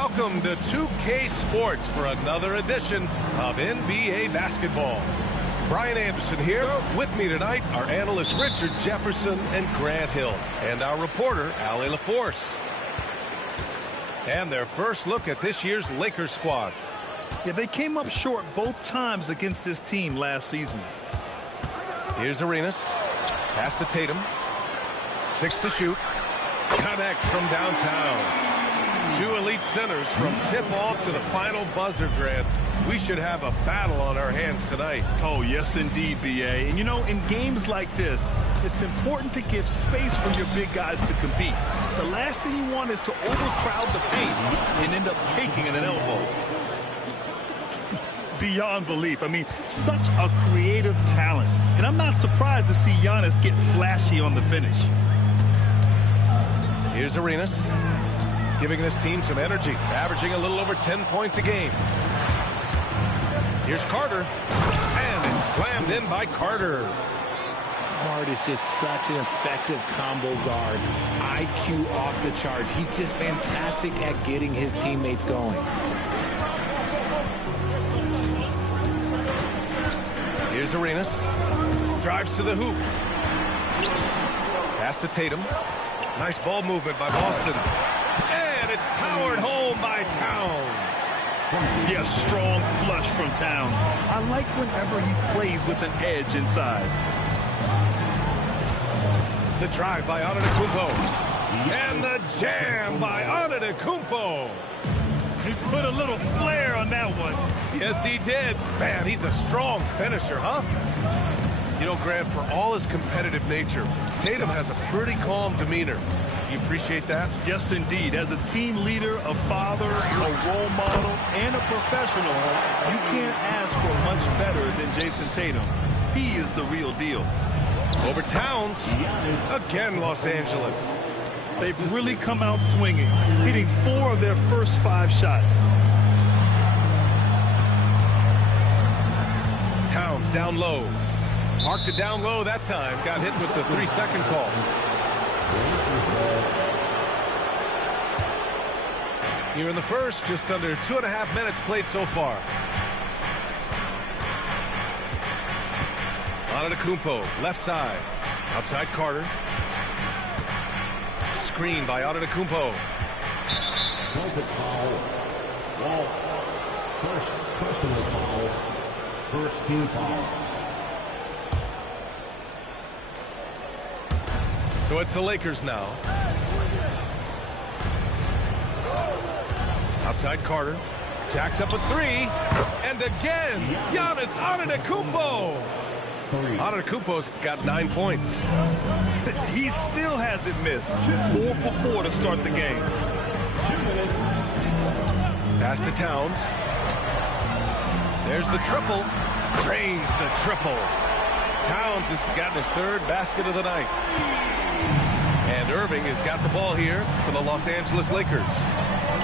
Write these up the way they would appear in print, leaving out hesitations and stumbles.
welcome to 2K Sports for another edition of NBA basketball. Brian Anderson here. With me tonight, our analysts Richard Jefferson and Grant Hill, and our reporter, Allie LaForce. And their first look at this year's Lakers squad. Yeah, they came up short both times against this team last season. Here's Arenas. Pass to Tatum. 6 to shoot. Connects from downtown. Two elite centers from tip-off to the final buzzer, Grant. We should have a battle on our hands tonight. Oh, yes, indeed, B.A. And, you know, in games like this, it's important to give space for your big guys to compete. The last thing you want is to overcrowd the paint and end up taking an elbow. Beyond belief. I mean, such a creative talent. And I'm not surprised to see Giannis get flashy on the finish. Here's Arenas, giving this team some energy, averaging a little over 10 points a game. Here's Carter, and it's slammed in by Carter. Smart is just such an effective combo guard. IQ off the charts. He's just fantastic at getting his teammates going. Here's Arenas, drives to the hoop. Pass to Tatum. Nice ball movement by Boston. And it's powered home by Towns. Yeah, strong flush from Towns. I like whenever he plays with an edge inside. The drive by Antetokounmpo. And the jam by Antetokounmpo. He put a little flair on that one. Yes, he did. Man, he's a strong finisher, huh? You know, Grant, for all his competitive nature, Tatum has a pretty calm demeanor. You appreciate that? Yes, indeed. As a team leader, a father, a role model, and a professional, you can't ask for much better than Jason Tatum. He is the real deal. Over Towns. Again, Los Angeles. They've really come out swinging, hitting 4 of their first 5 shots. Towns down low. Marked it down low that time. Got hit with the 3-second call. Here in the first, just under 2.5 minutes played so far. Antetokounmpo, left side. Outside Carter. Screen by Antetokounmpo. Celtics foul. Well, first personal foul. First team foul. So it's the Lakers now. Outside Carter. Jacks up a 3. And again, Giannis Antetokounmpo. Antetokounmpo's got 9 points. He still hasn't missed. 4 for 4 to start the game. 2 minutes. Pass to Towns. There's the triple. Drains the triple. Towns has gotten his 3rd basket of the night. And Irving has got the ball here for the Los Angeles Lakers.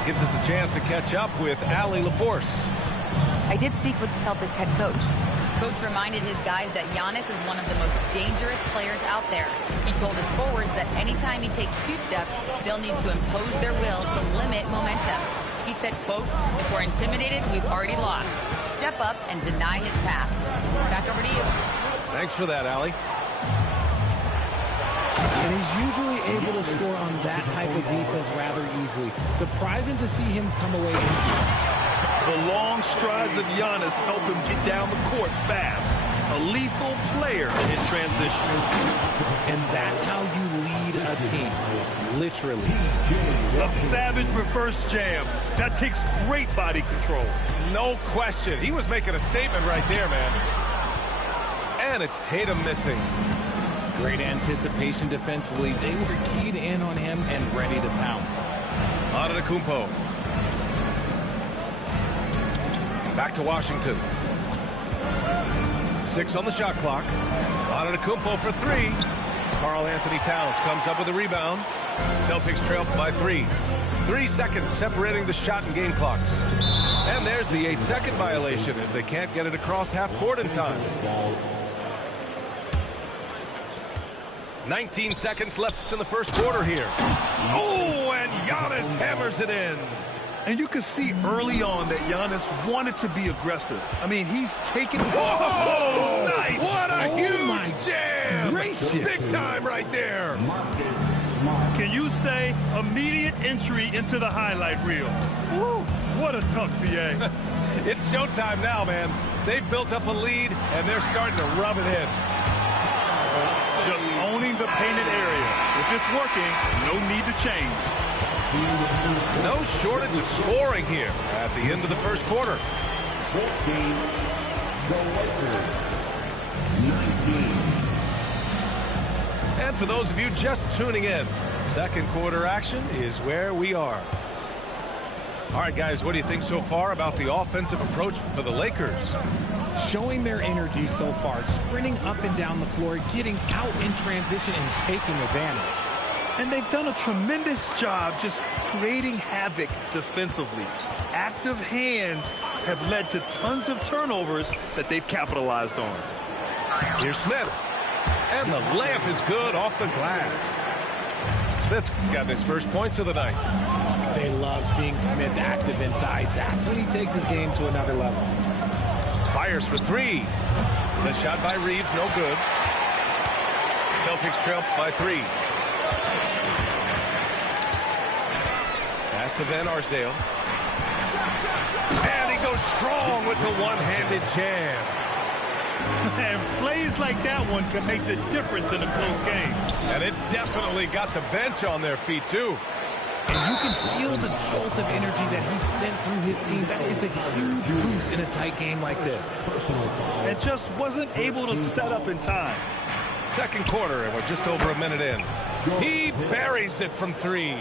Gives us a chance to catch up with Allie LaForce. I did speak with the Celtics head coach. Coach reminded his guys that Giannis is one of the most dangerous players out there. He told his forwards that anytime he takes 2 steps, they'll need to impose their will to limit momentum. He said, quote, "If we're intimidated, we've already lost. Step up and deny his path." Back over to you. Thanks for that, Allie. And he's usually able to score on that type of defense rather easily. Surprising to see him come away empty. The long strides of Giannis help him get down the court fast. A lethal player in transition. And that's how you lead a team. Literally. A savage reverse jam. That takes great body control. No question. He was making a statement right there, man. And it's Tatum missing. Great anticipation defensively. They were keyed in on him and ready to pounce. Antetokounmpo. Back to Washington. 6 on the shot clock. Antetokounmpo for 3. Karl Anthony Towns comes up with a rebound. Celtics trail by 3. 3 seconds separating the shot and game clocks. And there's the 8-second violation as they can't get it across half court in time. 19 seconds left in the first quarter here. Oh, and Giannis hammers it in. And you can see early on that Giannis wanted to be aggressive. I mean, he's taking... Whoa! Nice! What a huge jam! Gracious. Big time right there. Can you say immediate entry into the highlight reel? Woo! What a tuck, BA. It's showtime now, man. They've built up a lead, and they're starting to rub it in. Just owning the painted area. If it's working, no need to change. No shortage of scoring here at the end of the first quarter. 14, the Lakers. 19. And for those of you just tuning in, second quarter action is where we are. All right, guys, what do you think so far about the offensive approach for the Lakers? Showing their energy so far, sprinting up and down the floor, getting out in transition and taking advantage. And they've done a tremendous job just creating havoc defensively. Active hands have led to tons of turnovers that they've capitalized on. Here's Smith. And the layup is good off the glass. Smith's got his first points of the night. They love seeing Smith active inside. That's when he takes his game to another level. Fires for three. The shot by Reeves, no good. Celtics trail by 3. Pass to Van Arsdale. And he goes strong with the one-handed jam. And plays like that one can make the difference in a close game. And it definitely got the bench on their feet, too. And you can feel the jolt of energy that he sent through his team. That is a huge boost in a tight game like this. And just wasn't able to set up in time. Second quarter, and we're just over a minute in. He buries it from 3.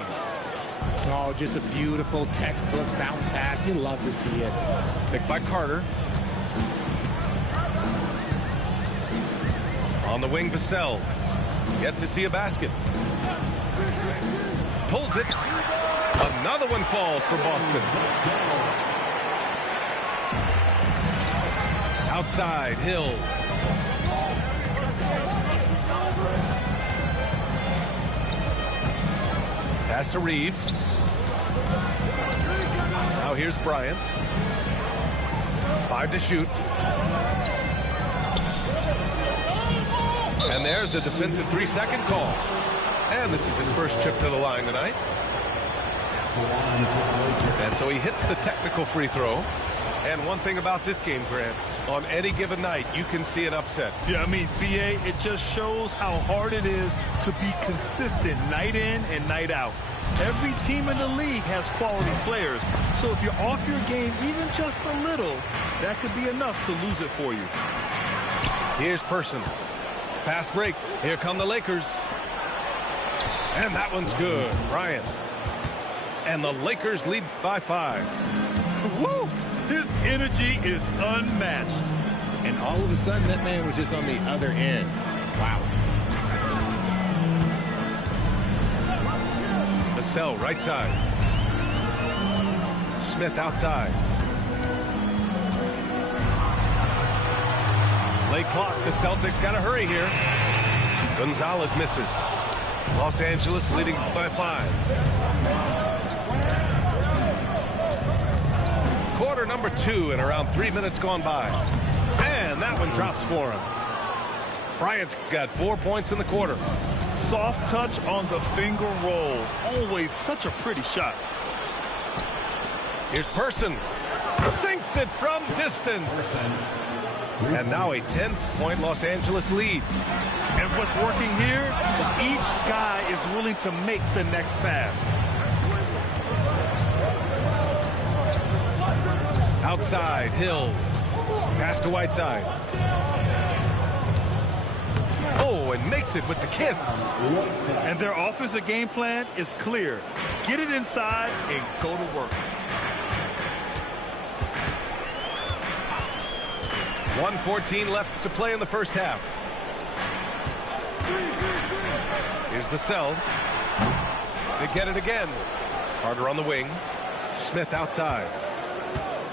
Oh, just a beautiful textbook bounce pass. You love to see it. Picked by Carter. On the wing, Vassell. Yet to see a basket. Pulls it. Another one falls for Boston. Outside, Hill. Pass to Reeves. Now here's Bryant. 5 to shoot. And there's a defensive 3-second call. And this is his first trip to the line tonight. And so he hits the technical free throw. And one thing about this game, Grant, on any given night, you can see an upset. Yeah, I mean, BA, it just shows how hard it is to be consistent night in and night out. Every team in the league has quality players. So if you're off your game even just a little, that could be enough to lose it for you. Here's Person. Fast break. Here come the Lakers. And that one's good. Bryant. And the Lakers lead by 5. Woo! His energy is unmatched. And all of a sudden, that man was just on the other end. Wow. Vassell, right side. Smith outside. Late clock. The Celtics got to hurry here. Gonzalez misses. Los Angeles leading by 5. Quarter number 2 and around 3 minutes gone by. And that one drops for him. Bryant's got 4 points in the quarter. Soft touch on the finger roll. Always such a pretty shot. Here's Person. Sinks it from distance. And now a 10-point Los Angeles lead. And what's working here, each guy is willing to make the next pass. Outside, Hill. Pass to Whiteside. Oh, and makes it with the kiss. And their offensive game plan is clear. Get it inside and go to work. 1:14 left to play in the first half. Here's Vassell. They get it again. Carter on the wing. Smith outside.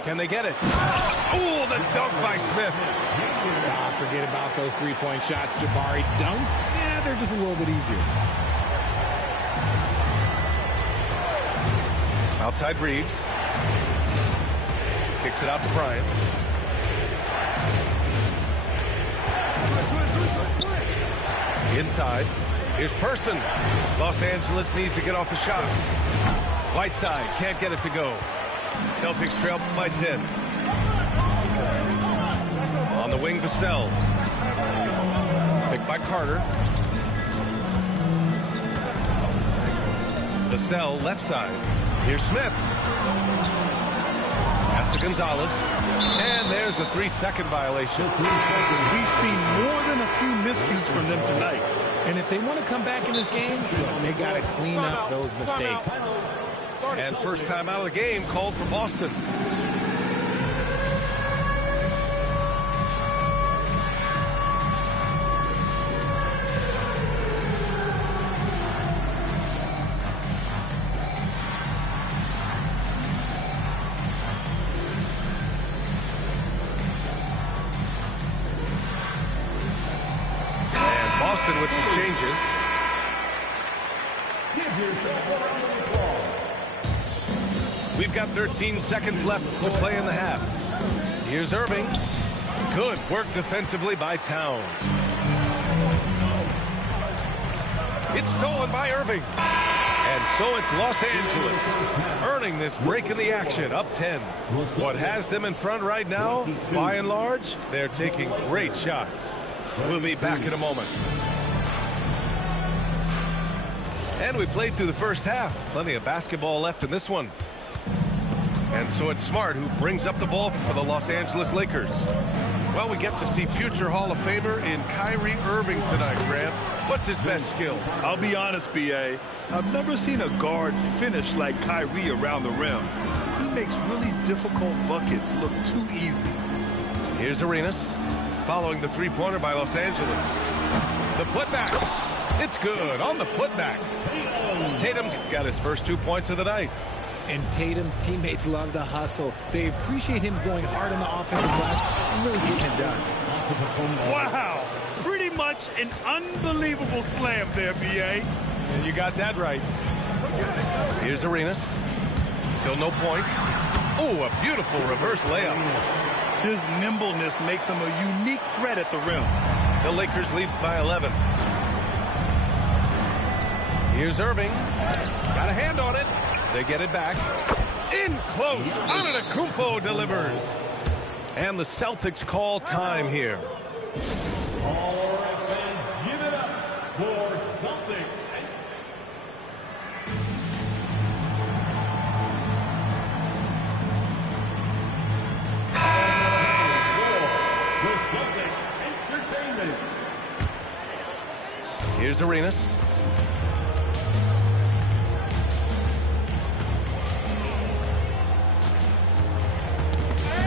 Can they get it? Oh, the dunk by Smith. Forget about those three-point shots, Jabari. Dunks? Yeah, they're just a little bit easier. Outside Reeves. Kicks it out to Bryant. Inside. Here's Person. Los Angeles needs to get off a shot. Whiteside can't get it to go. Celtics trail by 10. On the wing, Vassell. Picked by Carter. Vassell, left side. Here's Smith. Pass to Gonzalez. And there's a 3-second violation. We've seen more than a few miscues from them tonight. And if they want to come back in this game, they got to clean up those mistakes. And first time out of the game called for Boston. Boston with some changes. We've got 13 seconds left to play in the half. Here's Irving. Good work defensively by Towns. It's stolen by Irving. And so it's Los Angeles earning this break in the action, up 10. What has them in front right now, by and large, they're taking great shots. We'll be back in a moment. And we played through the first half. Plenty of basketball left in this one. And so it's Smart who brings up the ball for the Los Angeles Lakers. Well, we get to see future Hall of Famer in Kyrie Irving tonight, Grant. What's his best skill? I'll be honest, B.A. I've never seen a guard finish like Kyrie around the rim. He makes really difficult buckets look too easy. Here's Arenas following the three-pointer by Los Angeles. The putback. It's good on the putback. Tatum's got his first 2 points of the night. And Tatum's teammates love the hustle. They appreciate him going hard on the offensive glass and really getting it done. Wow. Pretty much an unbelievable slam there, B.A. And you got that right. Here's Arenas. Still no points. Oh, a beautiful reverse layup. His nimbleness makes him a unique threat at the rim. The Lakers lead by 11. Here's Irving. Got a hand on it. They get it back. In close. Antetokounmpo delivers. And the Celtics call time here. All right, fans, give it up for Celtics. The Celtics Entertainment. Here's Arenas.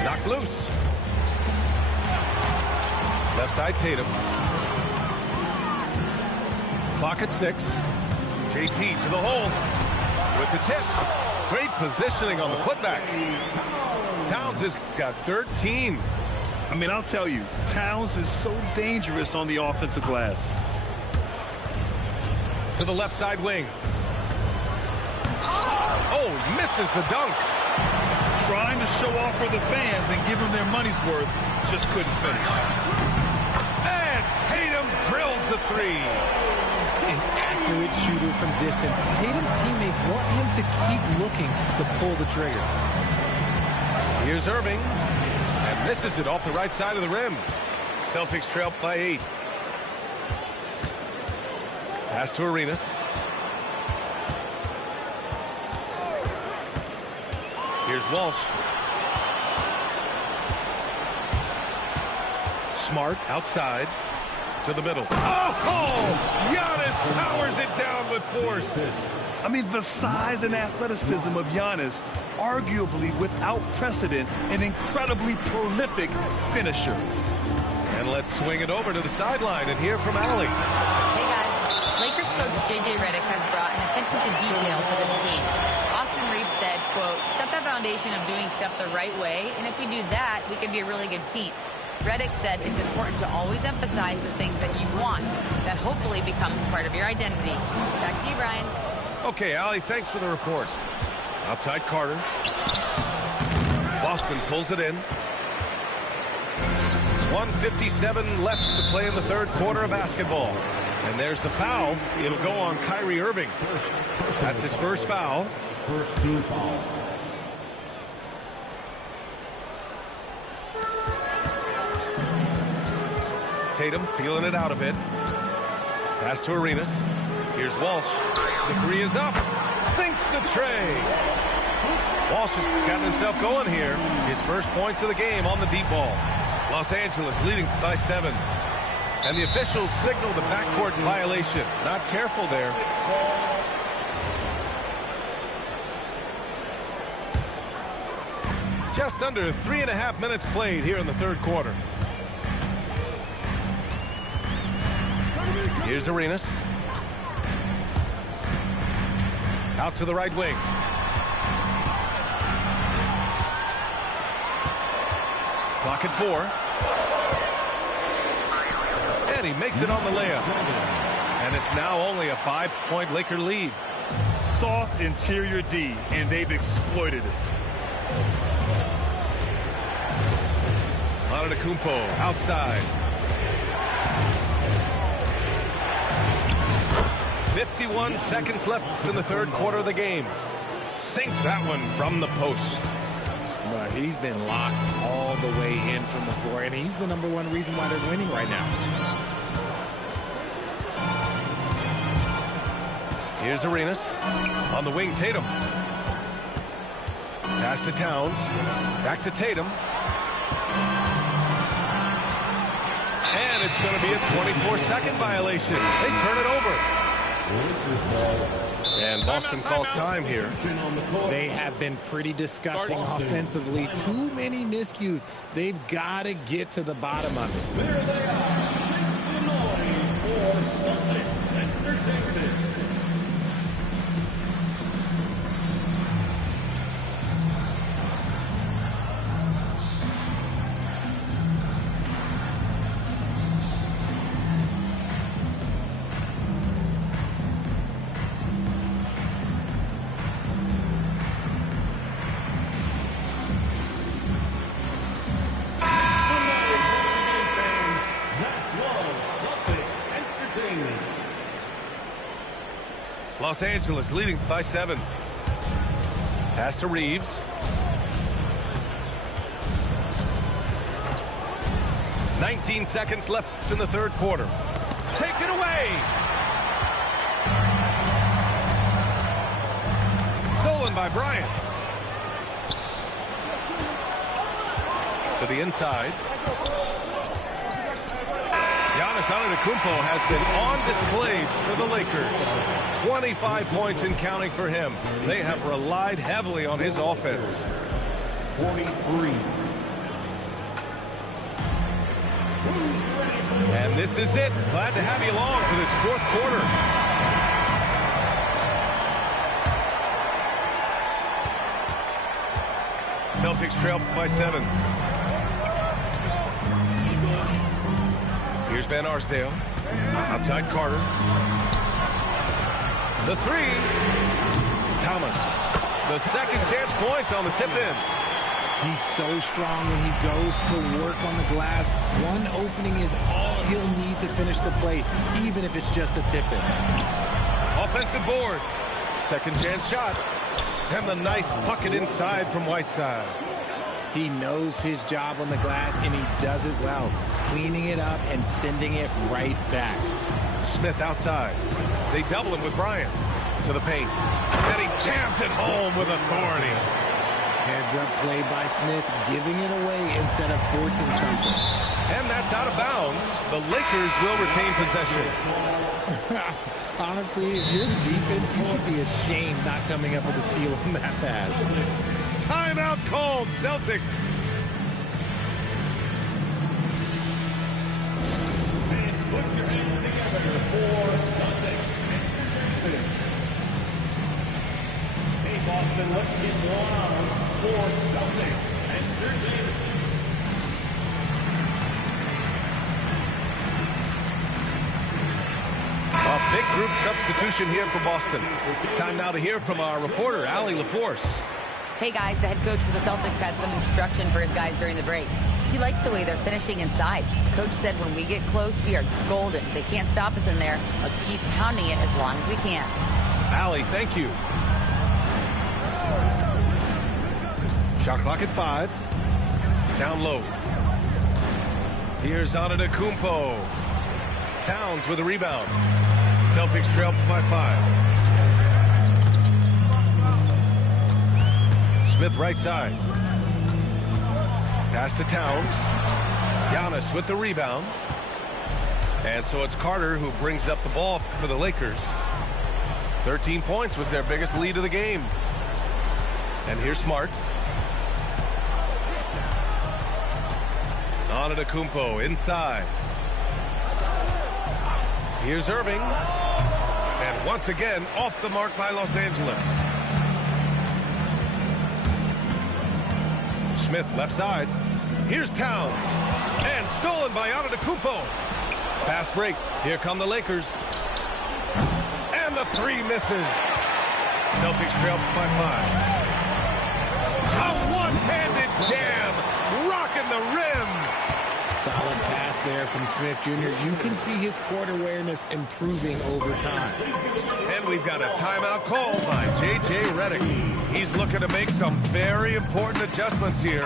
Knocked loose. Left side, Tatum. Clock at 6. JT to the hole with the tip. Great positioning on the putback. Towns has got 13. I mean, I'll tell you, Towns is so dangerous on the offensive glass. To the left side wing. Oh, misses the dunk. Trying to show off for the fans and give them their money's worth, just couldn't finish. And Tatum drills the 3. An accurate shooter from distance. Tatum's teammates want him to keep looking to pull the trigger. Here's Irving. And misses it off the right side of the rim. Celtics trail by 8. Pass to Arenas. Here's Walsh. Smart outside to the middle. Oh! Giannis powers it down with force. I mean, the size and athleticism of Giannis, arguably without precedent, an incredibly prolific finisher. And let's swing it over to the sideline and hear from Allie. Hey guys, Lakers coach J.J. Redick has brought an attention to detail to this team. Austin Reeves said, quote, set the foundation of doing stuff the right way, and if we do that, we can be a really good team. Redick said it's important to always emphasize the things that you want. That hopefully becomes part of your identity. Back to you, Brian. Okay, Allie, thanks for the report. Outside Carter. Boston pulls it in. 1:57 left to play in the third quarter of basketball. And there's the foul. It'll go on Kyrie Irving. That's his first foul. First team foul. Tatum feeling it out a bit. Pass to Arenas. Here's Walsh. The three is up. Sinks the tray. Walsh has gotten himself going here. His first points of the game on the deep ball. Los Angeles leading by 7. And the officials signal the backcourt violation. Not careful there. Just under 3.5 minutes played here in the third quarter. Here's Arenas. Out to the right wing. Clock at 4. And he makes it on the layup. And it's now only a 5-point Laker lead. Soft interior D, and they've exploited it. Antetokounmpo outside. 51 seconds left in the third quarter of the game. Sinks that one from the post. But he's been locked all the way in from the floor, and he's the #1 reason why they're winning right now. Here's Arenas. On the wing, Tatum. Pass to Towns. Back to Tatum. And it's going to be a 24-second violation. They turn it over. And Boston calls time here. They have been pretty disgusting offensively. Too many miscues. They've got to get to the bottom of it. There they are. For Celtics Entertainment. Los Angeles leading by 7. Pass to Reeves. "19 seconds left in the third quarter. Take it away. Stolen by Bryant. To the inside. Giannis Antetokounmpo has been on display for the Lakers. 25 points and counting for him. They have relied heavily on his offense. 43. And this is it. Glad to have you along for this fourth quarter. Celtics trail by 7. Here's Van Arsdale. Outside Carter. The three. Thomas. The second chance points on the tip in. He's so strong when he goes to work on the glass. One opening is all he'll need to finish the play, even if it's just a tip in. Offensive board. Second chance shot. And the nice bucket inside from Whiteside. He knows his job on the glass, and he does it well, cleaning it up and sending it right back. Smith outside. They double him with Bryant. To the paint. And he jams it home with authority. Heads up play by Smith, giving it away instead of forcing something. And that's out of bounds. The Lakers will retain possession. Honestly, if you're the defense, you should be ashamed not coming up with a steal on that pass. Timeout called, Celtics. And put your hands together for Celtics Entertainment. Hey, Boston, let's get one on for Celtics Entertainment. A big group substitution here for Boston. Time now to hear from our reporter, Allie LaForce. Hey guys, the head coach for the Celtics had some instruction for his guys during the break. He likes the way they're finishing inside. Coach said when we get close, we are golden. They can't stop us in there. Let's keep pounding it as long as we can. Allie, thank you. Shot clock at 5. Down low. Here's Antetokounmpo. Towns with a rebound. Celtics trail by 5. Smith right side. Pass to Towns. Giannis with the rebound. And so it's Carter who brings up the ball for the Lakers. 13 points was their biggest lead of the game. And here's Smart. Antetokounmpo inside. Here's Irving. And once again, off the mark by Los Angeles. Smith left side. Here's Towns. And stolen by Antetokounmpo. Fast break. Here come the Lakers. And the 3 misses. Celtics trail by 5. A one-handed jam. Rocking the rim. Solid pass there from Smith Jr. You can see his court awareness improving over time. And we've got a timeout called by J.J. Redick. He's looking to make some very important adjustments here.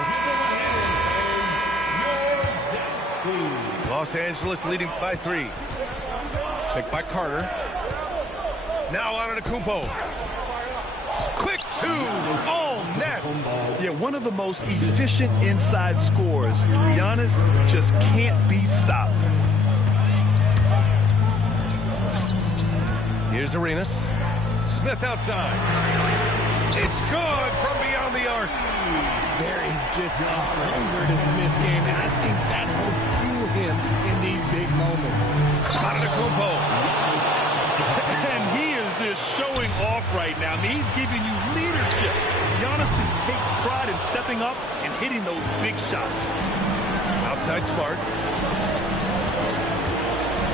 Los Angeles leading by 3. Picked by Carter. Now Antetokounmpo. Quick 2. All net. Yeah, one of the most efficient inside scorers. Giannis just can't be stopped. Here's Arenas. Smith outside. It's good from beyond the arc. There is just a hunger to Smith's game, and I think that helps fuel him in these big moments. Antetokounmpo. And he is just showing off right now. I mean, he's giving you leadership. Giannis just takes pride in stepping up and hitting those big shots. Outside Smart.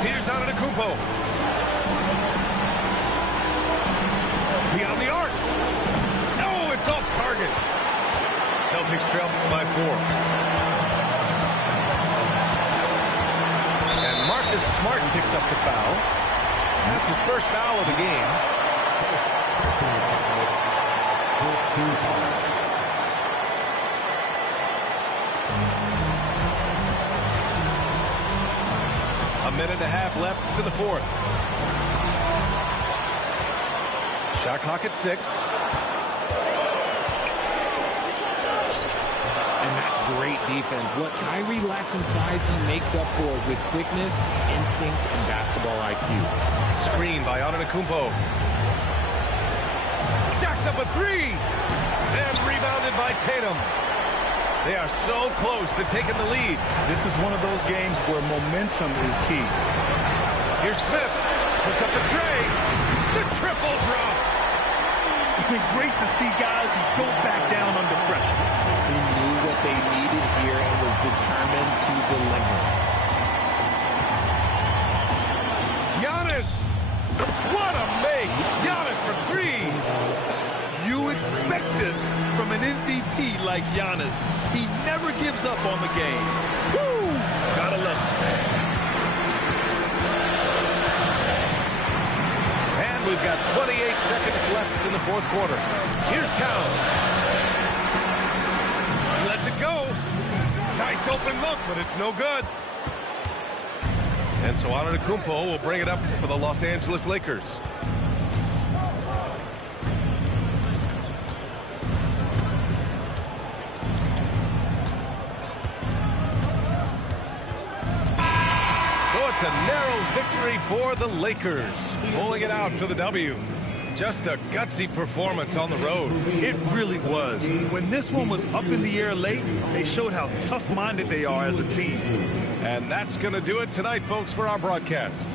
Here's Antetokounmpo. Beyond the arc. No, it's off target. Celtics trail by 4. And Marcus Smart picks up the foul. That's his first foul of the game. A minute and a half left to the 4th. Shot clock at 6. And that's great defense. What Kyrie lacks in size, he makes up for with quickness, instinct, and basketball IQ. Screen by Antetokounmpo. Jacks up a 3. And rebounded by Tatum. They are so close to taking the lead. This is one of those games where momentum is key. Here's Smith. Puts up the tray. The triple drop. It's been great to see guys who don't back down under pressure. He knew what they needed here and was determined to deliver. Giannis. What a make. Giannis for 3. You expect this from an MVP like Giannis. He never gives up on the game. Woo! Gotta love it. And we've got 28 seconds left in the 4th quarter. Here's Towns. Lets it go. Nice open look, but it's no good. And so Antetokounmpo will bring it up for the Los Angeles Lakers. It's a narrow victory for the Lakers, pulling it out for the W. Just a gutsy performance on the road. It really was. When this one was up in the air late, they showed how tough-minded they are as a team. And that's going to do it tonight, folks, for our broadcast.